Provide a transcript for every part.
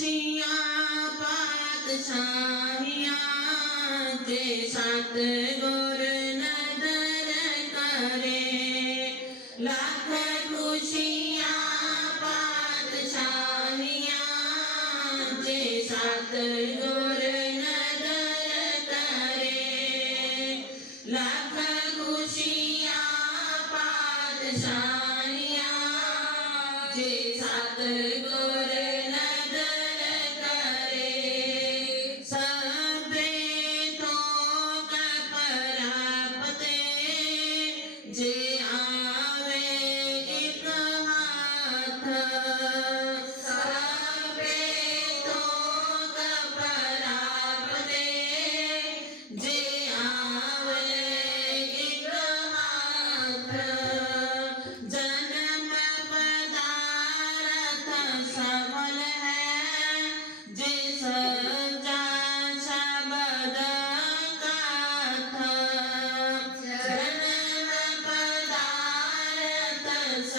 खुशियाँ पातशाहियाँ ते सतगुर नदर करे। लाख खुशियाँ पातशाहियाँ ते सतगुर नदर करे। लाख खुशियाँ पातशाहियाँ ते सतगुर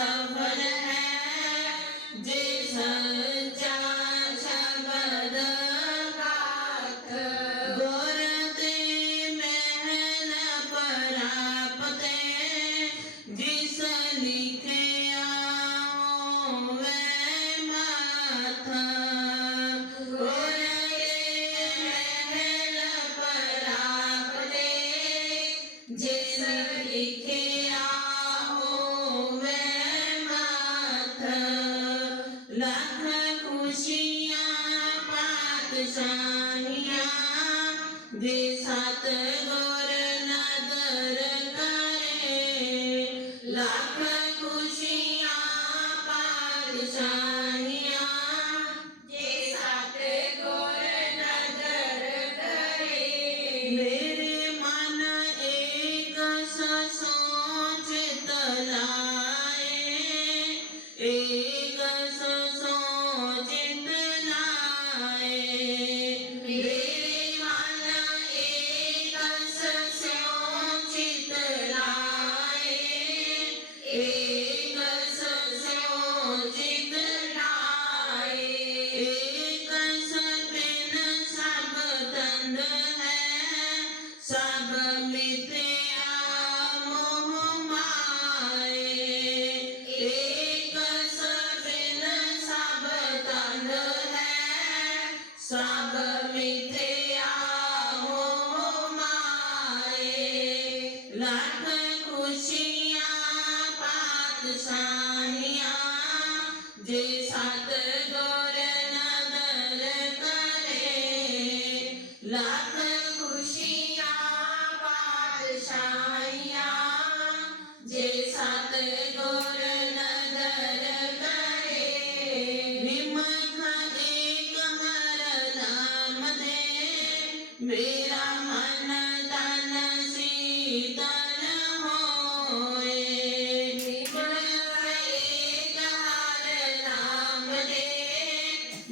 शब्द है जिस शब्द गोरते महल परापते जिस लिखे वे माथा। जिस लिखे भी साथ Lata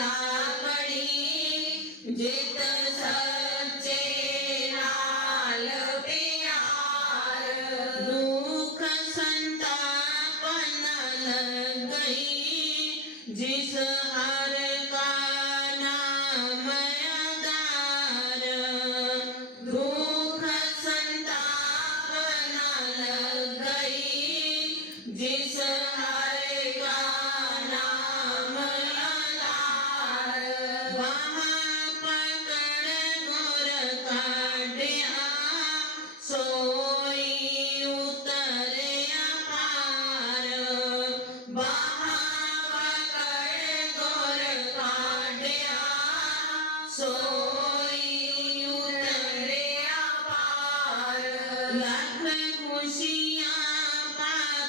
रामणी प्यार दुख संतापन लग जिस हर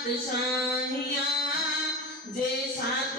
ਸਤ ਸਾਹੀਆਂ ਜੇ ਸਤ